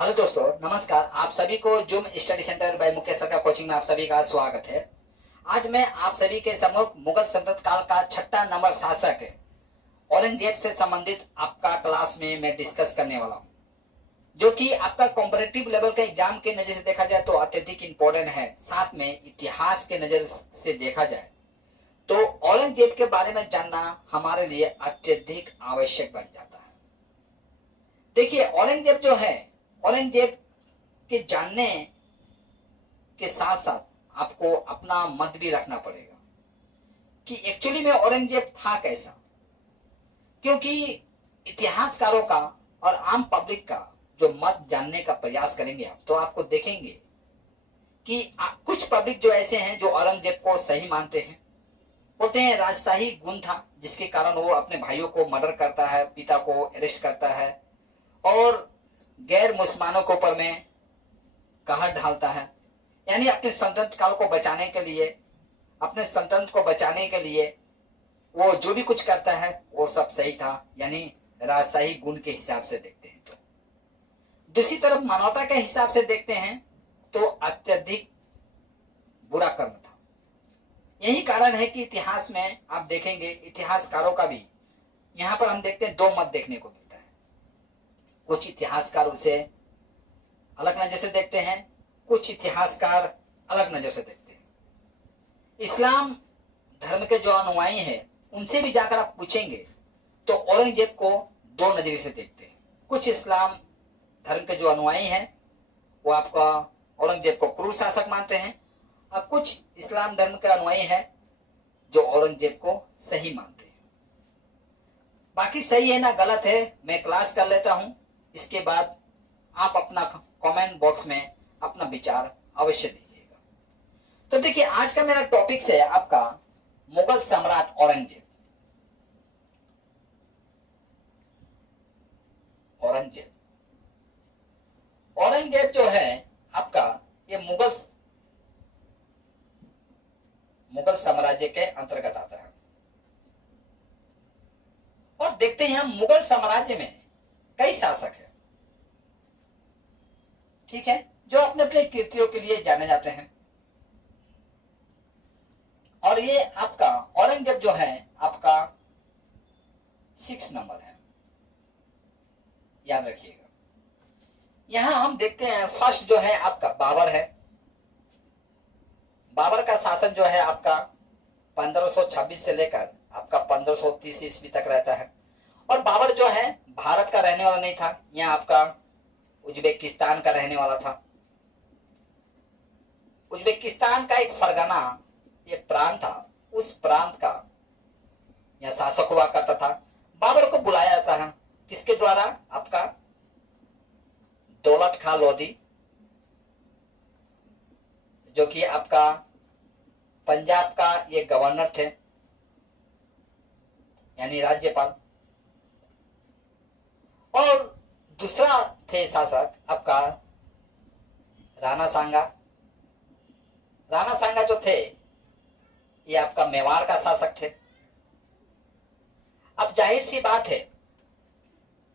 Hello दोस्तों, नमस्कार। आप सभी को zoom study centre by Mukesh sir का कोचिंग में आप सभी का स्वागत है। आज मैं आप सभी के सम्मुख मुगल सल्तनत काल का छठा नंबर शासक है औरंगजेब से संबंधित आपका क्लास में मैं डिस्कस करने वाला हूं, जो कि आपका कॉम्पिटिटिव लेवल के एग्जाम के नजर से देखा जाए तो अत्यधिक इंपॉर्टेंट है। साथ में इतिहास के नजर से देखा जाए तो औरंगजेब के बारे में जानना हमारे लिए अत्यधिक आवश्यक बन जाता है। देखिए, औरंगजेब जो है, औरंगजेब के जानने के साथ साथ आपको अपना मत भी रखना पड़ेगा कि एक्चुअली में औरंगजेब था कैसा। क्योंकि इतिहासकारों का और आम पब्लिक का जो मत जानने का प्रयास करेंगे आप, तो आपको देखेंगे कि कुछ पब्लिक जो ऐसे हैं जो औरंगजेब को सही मानते हैं, बोलते हैं राजशाही गुण था जिसके कारण वो अपने भाइयों को मर्डर करता है, पिता को अरेस्ट करता है और गैर मुसलमानों के ऊपर में कहर ढालता है। यानी अपने सल्तनत काल को बचाने के लिए, अपने सल्तनत को बचाने के लिए वो जो भी कुछ करता है वो सब सही था, यानी राजशाही गुण के हिसाब से देखते हैं। तो दूसरी तरफ मानवता के हिसाब से देखते हैं तो अत्यधिक बुरा कर्म था। यही कारण है कि इतिहास में आप देखेंगे, इतिहासकारों का भी यहां पर हम देखते हैं दो मत देखने को मिलता है। कुछ इतिहासकार उसे अलग नजर से देखते हैं, कुछ इतिहासकार अलग नजर से देखते हैं। इस्लाम धर्म के जो अनुयायी हैं उनसे भी जाकर आप पूछेंगे तो औरंगजेब को दो नजरिए से देखते हैं। कुछ इस्लाम धर्म के जो अनुयायी हैं वो आपका औरंगजेब को क्रूर शासक मानते हैं, और कुछ इस्लाम धर्म के अनुयायी हैं जो औरंगजेब को सही मानते हैं। बाकी सही है ना गलत है, मैं क्लास कर लेता हूं, इसके बाद आप अपना कमेंट बॉक्स में अपना विचार अवश्य दीजिएगा। तो देखिए, आज का मेरा टॉपिक है आपका मुगल सम्राट औरंगजेब। औरंगजेब जो है आपका, ये मुगल साम्राज्य के अंतर्गत आता है। और देखते हैं हम मुगल साम्राज्य में कई शासक हैं, ठीक है, जो अपने अपने कृतियों के लिए जाने जाते हैं। और ये आपका औरंगजेब जो है आपका 6 नंबर है, याद रखिएगा। यहां हम देखते हैं फर्स्ट जो है आपका बाबर है। बाबर का शासन जो है आपका 1526 से लेकर आपका 1530 ईस्वी तक रहता है। और बाबर जो है भारत का रहने वाला नहीं था, यहां आपका उज्बेकिस्तान का रहने वाला था। उज्बेकिस्तान का एक फरगना, एक प्रांत था, उस प्रांत का यह शासक हुआ करता था। बाबर को बुलाया जाता है किसके द्वारा? आपका दौलत खां लोधी, जो कि आपका पंजाब का ये गवर्नर थे, यानी राज्यपाल। और दूसरा थे शासक आपका राणा सांगा। राणा सांगा जो थे ये आपका मेवाड़ का शासक थे। अब जाहिर सी बात है,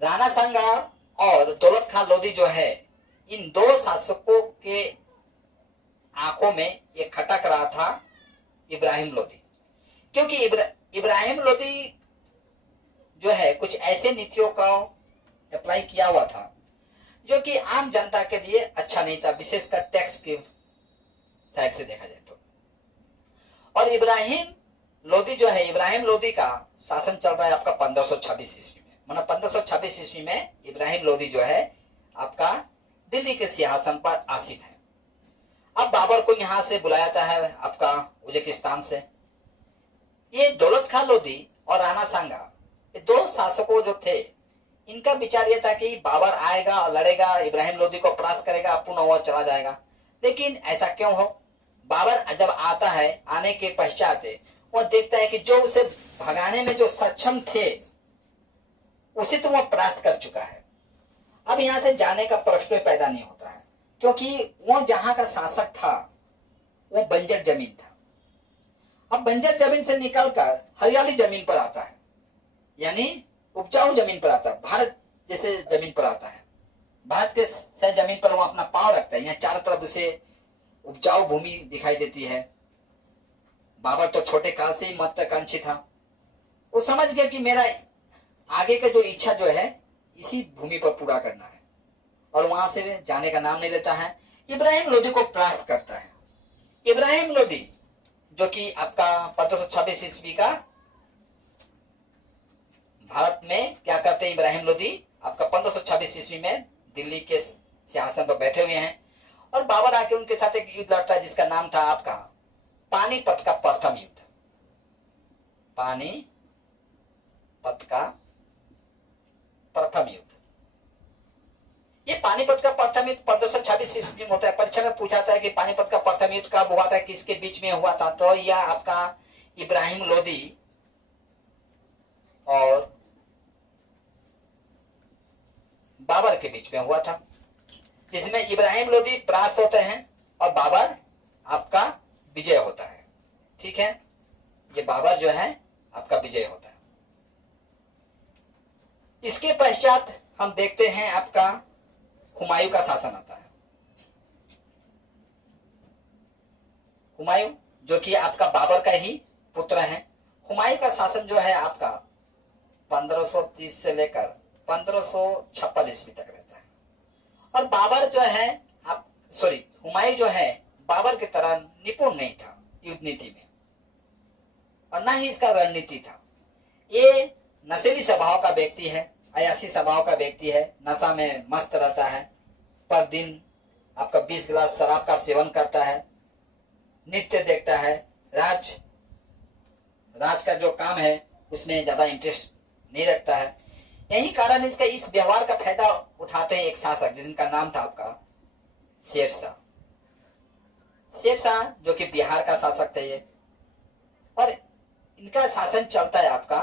राणा सांगा और दौलत खां लोधी जो है, इन दो शासकों के आंखों में ये खटक रहा था इब्राहिम लोधी। क्योंकि इब्राहिम लोधी जो है कुछ ऐसे नीतियों का अप्लाई किया हुआ था जो कि आम जनता के लिए अच्छा नहीं था, विशेषकर टैक्स के साइड से देखा जाए तो। और इब्राहिम लोधी जो है, इब्राहिम लोधी का शासन चल रहा है आपका 1526 ईस्वी में। मतलब 1526 ईस्वी में इब्राहिम लोधी जो है आपका दिल्ली के सिंहासन पर आसीन है। अब बाबर को यहां से बुलाया जाता है आपका उज्बेकिस्तान से। ये दौलत खां लोधी और राणा सांगा, ये दो शासकों जो थे, इनका विचार यह था कि बाबर आएगा और लड़ेगा, इब्राहिम लोधी को परास्त करेगा, पुनः वह चला जाएगा। लेकिन ऐसा क्यों हो? बाबर जब आता है, आने के पश्चात वह देखता है कि जो उसे भगाने में जो सक्षम थे उसे तो वह परास्त कर चुका है। अब यहां से जाने का प्रश्न पैदा नहीं होता है, क्योंकि वह जहां का शासक था वो बंजर जमीन था। अब बंजर जमीन से निकलकर हरियाली जमीन पर आता है, यानी उपजाऊ जमीन पर आता है, भारत जैसे जमीन पर आता है। भारत के सह जमीन पर वो अपना पांव रखता है। यहाँ चारों तरफ उसे उपजाऊ भूमि दिखाई देती है। बाबर तो छोटे काल से ही महत्वाकांक्षी था। वो समझ गया कि मेरा आगे का जो इच्छा जो है इसी भूमि पर पूरा करना है, और वहां से जाने का नाम नहीं लेता है। इब्राहिम लोदी को परास्त करता है। इब्राहिम लोदी जो कि आपका 1526 ईस्वी का, भारत में क्या करते हैं इब्राहिम लोदी, आपका 1526 ईस्वी में दिल्ली के सिंहासन पर बैठे हुए हैं, और बाबर आके उनके साथ एक युद्ध लड़ता है जिसका नाम था आपका पानीपत का प्रथम युद्ध। पानीपत का प्रथम युद्ध। ये पानीपत का प्रथम युद्ध 1526 ईस्वी में होता है। परीक्षा में पूछा था कि पानीपत का प्रथम युद्ध कब हुआ था, किसके बीच में हुआ था, तो यह आपका इब्राहिम लोदी और बाबर के बीच में हुआ था, जिसमें इब्राहिम लोदी परास्त होते हैं और बाबर आपका विजय होता है। ठीक है, ये बाबर जो है आपका विजय होता है। इसके पश्चात हम देखते हैं आपका हुमायूं का शासन आता है। हुमायूं जो कि आपका बाबर का ही पुत्र है। हुमायूं का शासन जो है आपका 1530 से लेकर 1556 ईस्वी तक रहता है। और बाबर जो है हुमायूं जो है बाबर की तरह निपुण नहीं था युद्ध नीति में, और ना ही इसका रणनीति था। ये नशेली स्वभाव का व्यक्ति है, अयासी स्वभाव का व्यक्ति है, नशा में मस्त रहता है, पर दिन आपका 20 गिलास शराब का सेवन करता है, नृत्य देखता है, राज का जो काम है उसमें ज्यादा इंटरेस्ट नहीं रखता है। यही कारण इसका इस व्यवहार का फायदा उठाते हैं एक शासक जिनका नाम था आपका शेरशाह। शेरशाह जो कि बिहार का शासक थे ये, और इनका शासन चलता है आपका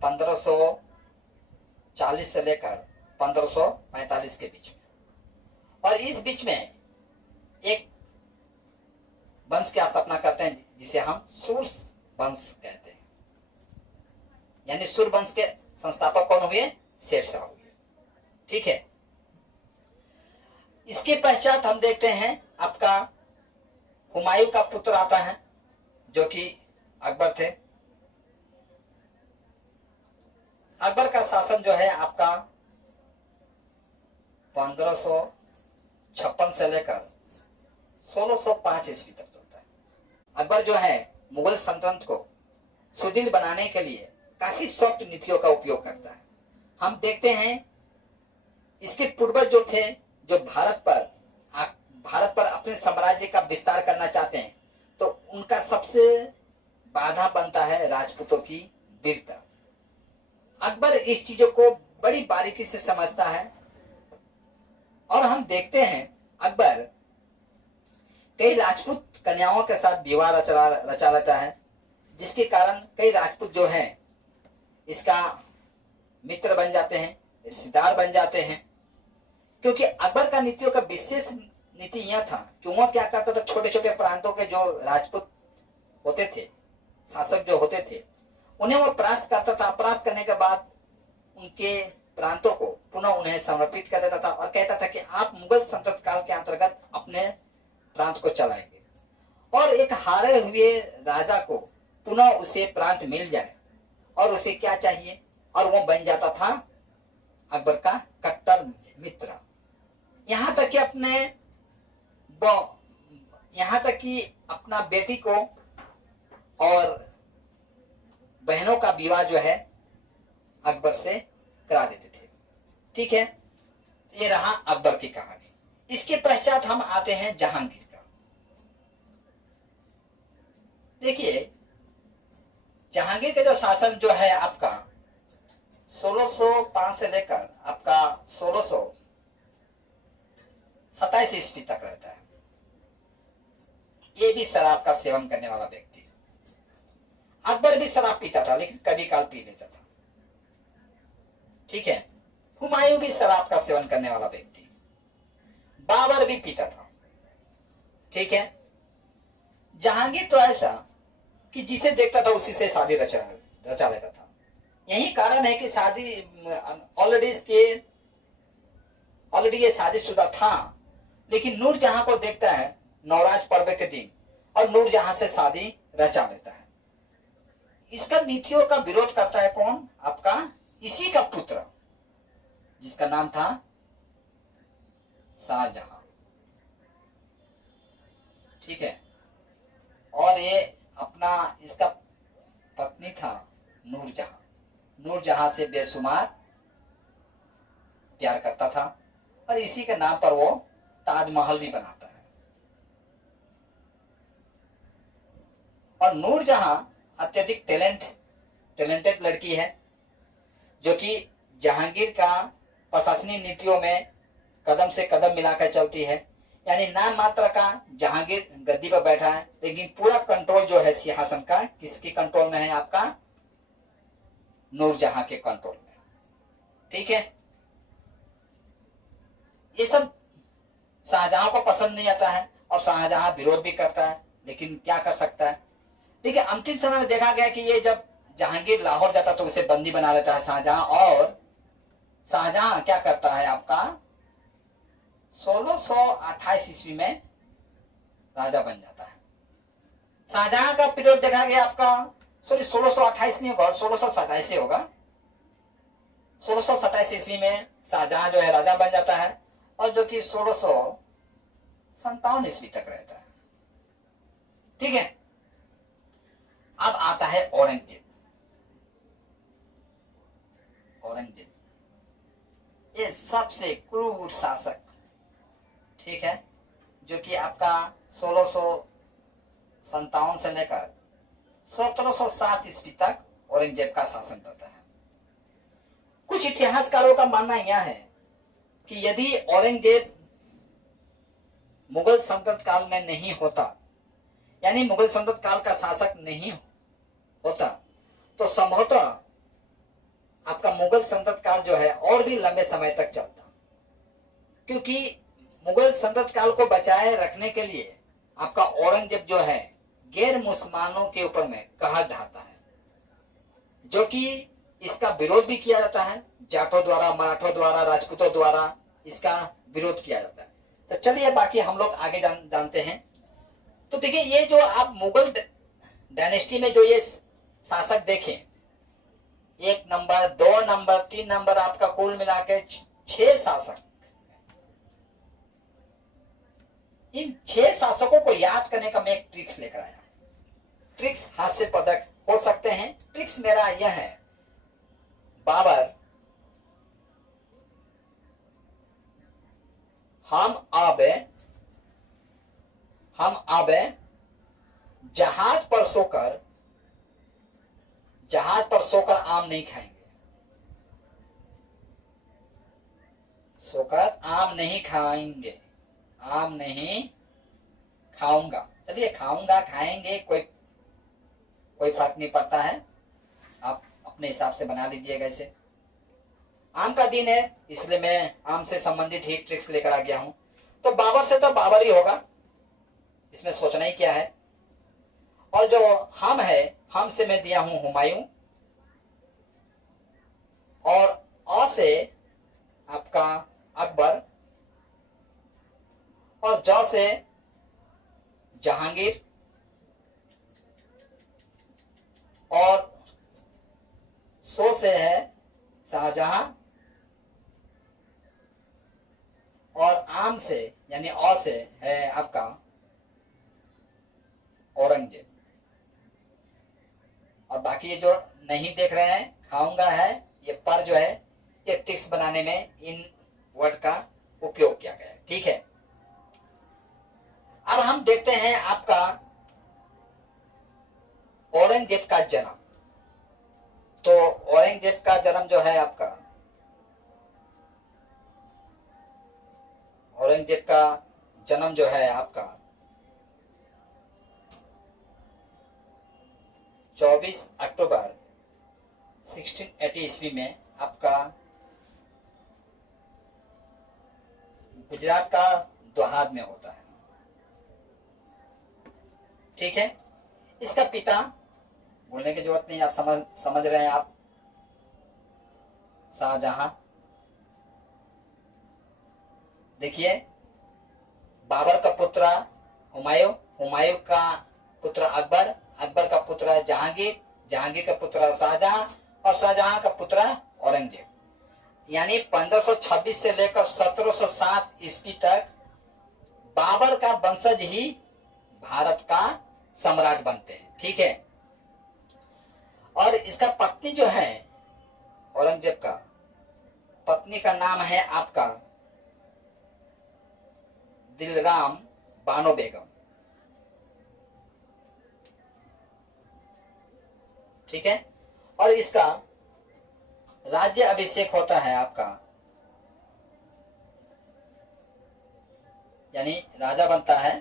1540 से लेकर 1545 के बीच में। और इस बीच में एक वंश की स्थापना करते हैं जिसे हम सूर वंश कहते हैं। यानी सूर वंश के संस्थापक कौन हुए? शेरशाह हुए। ठीक है, इसके पश्चात हम देखते हैं आपका हुमायूं का पुत्र आता है जो कि अकबर थे। अकबर का शासन जो है आपका 1556 से लेकर 1605 ईस्वी तक चलता है। अकबर जो है मुगल सल्तनत को सुदृढ़ बनाने के लिए काफी सॉफ्ट नीतियों का उपयोग करता है। हम देखते हैं इसके पूर्वज जो थे, जो भारत पर अपने साम्राज्य का विस्तार करना चाहते हैं, तो उनका सबसे बाधा बनता है राजपूतों की वीरता। अकबर इस चीजों को बड़ी बारीकी से समझता है, और हम देखते हैं अकबर कई राजपूत कन्याओं के साथ विवाह रचा लेता है, जिसके कारण कई राजपूत जो हैं इसका मित्र बन जाते हैं, रिश्तेदार बन जाते हैं। क्योंकि अकबर का नीतियों का विशेष नीति यह था कि वह क्या करता था, छोटे छोटे प्रांतों के जो राजपूत होते थे, शासक जो होते थे, उन्हें वो परास्त करता था। परास्त करने के बाद उनके प्रांतों को पुनः उन्हें समर्पित कर देता था और कहता था कि आप मुगल सल्तनत काल के अंतर्गत अपने प्रांत को चलाएंगे, और एक हारे हुए राजा को पुनः उसे प्रांत मिल जाए और उसे क्या चाहिए, और वो बन जाता था अकबर का कट्टर मित्र। यहाँ तक कि अपना बेटी को और बहनों का विवाह जो है अकबर से करा देते थे। ठीक है, ये रहा अकबर की कहानी। इसके पश्चात हम आते हैं जहांगीर का। देखिए, जहांगीर का जो शासन जो है आपका 1605 से लेकर आपका 1627 ईस्वी तक रहता है। ये भी शराब का सेवन करने वाला व्यक्ति। अकबर भी शराब पीता था, लेकिन कभी काल पी लेता था। ठीक है, हुमायूं भी शराब का सेवन करने वाला व्यक्ति। बाबर भी पीता था। ठीक है, जहांगीर तो ऐसा कि जिसे देखता था उसी से शादी रचा लेता था। यही कारण है कि शादी ऑलरेडी ये शादीशुदा था, लेकिन नूरजहां को देखता है नवराज पर्व के दिन और नूरजहां से शादी रचा लेता है। इसका नीतियों का विरोध करता है कौन? आपका इसी का पुत्र, जिसका नाम था शाहजहां। ठीक है, और ये अपना इसका पत्नी था नूरजहां। नूरजहां से बेशुमार प्यार करता था और इसी के नाम पर वो ताजमहल भी बनाता है। और नूरजहां अत्यधिक टैलेंटेड लड़की है, जो कि जहांगीर का प्रशासनिक नीतियों में कदम से कदम मिलाकर चलती है। यानी नाम मात्र का जहांगीर गद्दी पर बैठा है, लेकिन पूरा कंट्रोल जो है सिंहासन का किसके कंट्रोल में है? आपका नूरजहां के कंट्रोल में। ठीक है, ये सब शाहजहां को पसंद नहीं आता है और शाहजहां विरोध भी करता है, लेकिन क्या कर सकता है। देखिए, अंतिम समय में देखा गया कि ये जब जहांगीर लाहौर जाता तो उसे बंदी बना लेता है शाहजहां, और शाहजहां क्या करता है? आपका 1628 ईस्वी में राजा बन जाता है। शाहजहां का पीरियड देखा गया आपका 1628 नहीं होगा, 1627 से होगा। 1627 ईस्वी में शाहजहां जो है राजा बन जाता है, और जो कि 1657 ईस्वी तक रहता है। ठीक है, अब आता है औरंगजेब। औरंगजेब ये सबसे क्रूर शासक, ठीक है, जो कि आपका 1657 से लेकर 1707 ईस्वी तक औरंगजेब का शासन रहता है। कुछ इतिहासकारों का मानना यह है कि यदि औरंगजेब मुगल सल्तनत काल में नहीं होता, यानी मुगल सल्तनत काल का शासक नहीं होता, तो संभवतः आपका मुगल सल्तनत काल जो है और भी लंबे समय तक चलता। क्योंकि मुगल सल्तनत काल को बचाए रखने के लिए आपका औरंगजेब जो है गैर मुसलमानों के ऊपर में कहर ढाता है, जो कि इसका विरोध भी किया जाता है। जाटों द्वारा, मराठों द्वारा, राजपूतों द्वारा इसका विरोध किया जाता है। तो चलिए बाकी हम लोग आगे जानते हैं। तो देखिए, ये जो आप मुगल डायनेस्टी में जो ये शासक देखें, 1 नंबर, 2 नंबर, 3 नंबर, आपका कुल मिला के 6 शासक। इन 6 शासकों को याद करने का मैं एक ट्रिक्स लेकर आया। ट्रिक्स हास्य पदक हो सकते हैं। ट्रिक्स मेरा यह है, बाबर, हम अब जहाज पर सोकर आम नहीं खाएंगे। सोकर आम नहीं खाएंगे, आम नहीं खाऊंगा। चलिए, खाऊंगा, खाएंगे, कोई फर्क नहीं पड़ता है, आप अपने हिसाब से बना लीजिएगा। इसे आम का दिन है, इसलिए मैं आम से संबंधित ही ट्रिक्स लेकर आ गया हूं। तो बाबर से तो बाबर ही होगा, इसमें सोचना ही क्या है। और जो हम है, हम से मैं दिया हूं हुमायूं, और अ से आपका अकबर, और ज से जहांगीर, और सो से है शाहजहां, और आम से यानी अ से है आपका औरंगजेब। और बाकी ये जो नहीं देख रहे हैं, खाऊंगा है, ये पर जो है ये ट्रिक्स बनाने में इन वर्ड का उपयोग किया गया है। ठीक है, अब हम देखते हैं आपका औरंगजेब का जन्म। तो औरंगजेब का जन्म जो है आपका, औरंगजेब का जन्म जो है आपका 24 अक्टूबर 1680 ईस्वी में आपका गुजरात का दोहाद में होता है। ठीक है, इसका पिता, बोलने की जरूरत नहीं, आप समझ रहे हैं आप, शाहजहां। देखिए, बाबर का पुत्र हुमायूं, हुमायूं का पुत्र अकबर, अकबर का पुत्र जहांगीर, जहांगीर का पुत्र शाहजहां और शाहजहां का पुत्र औरंगजेब। यानी 1526 से लेकर 1707 ईस्वी तक बाबर का वंशज ही भारत का सम्राट बनते हैं। ठीक है। और इसका पत्नी जो है औरंगजेब का, पत्नी का नाम है आपका दिलराम बानो बेगम। ठीक है। और इसका राज्य अभिषेक होता है आपका, यानी राजा बनता है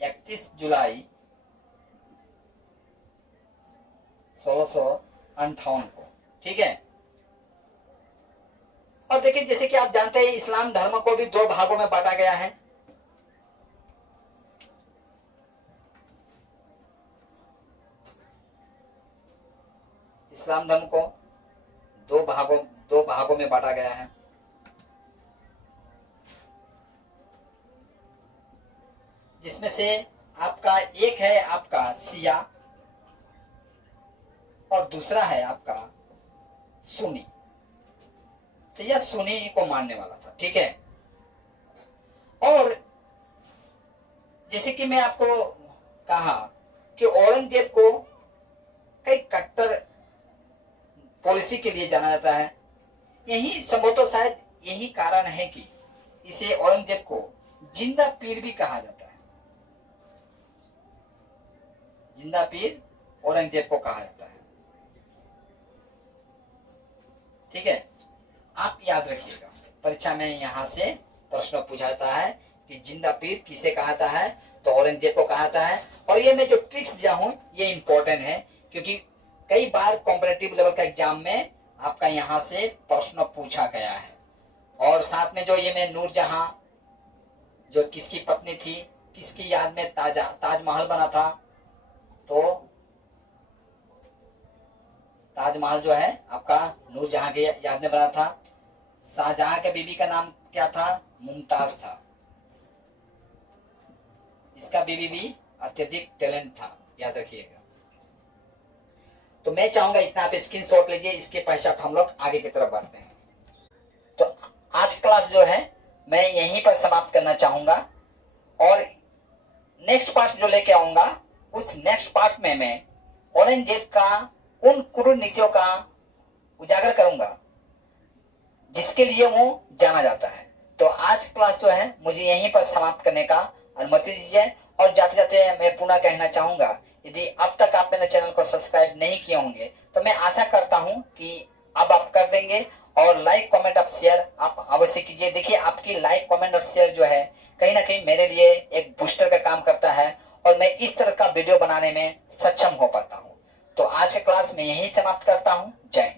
31 जुलाई 1658 को। ठीक है। और देखिए, जैसे कि आप जानते हैं इस्लाम धर्म को भी दो भागों में बांटा गया है। इस्लाम धर्म को दो भागों में बांटा गया है। जिसमें से आपका एक है आपका शिया और दूसरा है आपका सुन्नी। तो यह सुन्नी को मानने वाला था। ठीक है। और जैसे कि मैं आपको कहा कि औरंगजेब को कई कट्टर पॉलिसी के लिए जाना जाता है। यही संभवतः शायद यही कारण है कि इसे औरंगजेब को जिंदा पीर भी कहा जाता है। जिंदा पीर औरंगजेब को कहा जाता है। ठीक है। आप याद रखिएगा, परीक्षा में यहां से प्रश्न पूछा जाता है कि जिंदा पीर किसे कहा जाता है, तो औरंगजेब को कहा जाता है। और ये मैं जो ट्रिक्स दिया हूं ये इंपॉर्टेंट है, क्योंकि कई बार कॉम्पिटिटिव लेवल का एग्जाम में आपका यहां से प्रश्न पूछा गया है। और साथ में जो ये मैं नूरजहां जो किसकी पत्नी थी, किसकी याद में ताजमहल बना था, तो ताजमहल जो है आपका नूरजहां के याद में बना था। शाहजहां के बीबी का नाम क्या था, मुमताज था। इसका बीबी भी अत्यधिक टैलेंट था, याद रखिएगा। तो मैं चाहूंगा इतना आप स्क्रीनशॉट लीजिए, इसके पश्चात हम लोग आगे की तरफ बढ़ते हैं। तो आज क्लास जो है मैं यहीं पर समाप्त करना चाहूंगा और नेक्स्ट पार्ट जो लेके आऊंगा उस नेक्स्ट पार्ट में मैं औरंगजेब का उन क्रूर नीतियों का उजागर करूंगा जिसके लिए वो जाना जाता है। तो आज क्लास जो है मुझे यहीं पर समाप्त करने का अनुमति दीजिए। और जाते जाते मैं पुनः कहना चाहूंगा, यदि अब तक आप मेरे चैनल को सब्सक्राइब नहीं किए होंगे तो मैं आशा करता हूं कि अब आप कर देंगे। और लाइक कमेंट और शेयर आप अवश्य कीजिए। देखिए, आपकी लाइक कमेंट और शेयर जो है कहीं ना कहीं मेरे लिए एक बूस्टर का काम करता है और मैं इस तरह का वीडियो बनाने में सक्षम हो पाता हूं। तो आज के क्लास में यही समाप्त करता हूं। जय हिंद।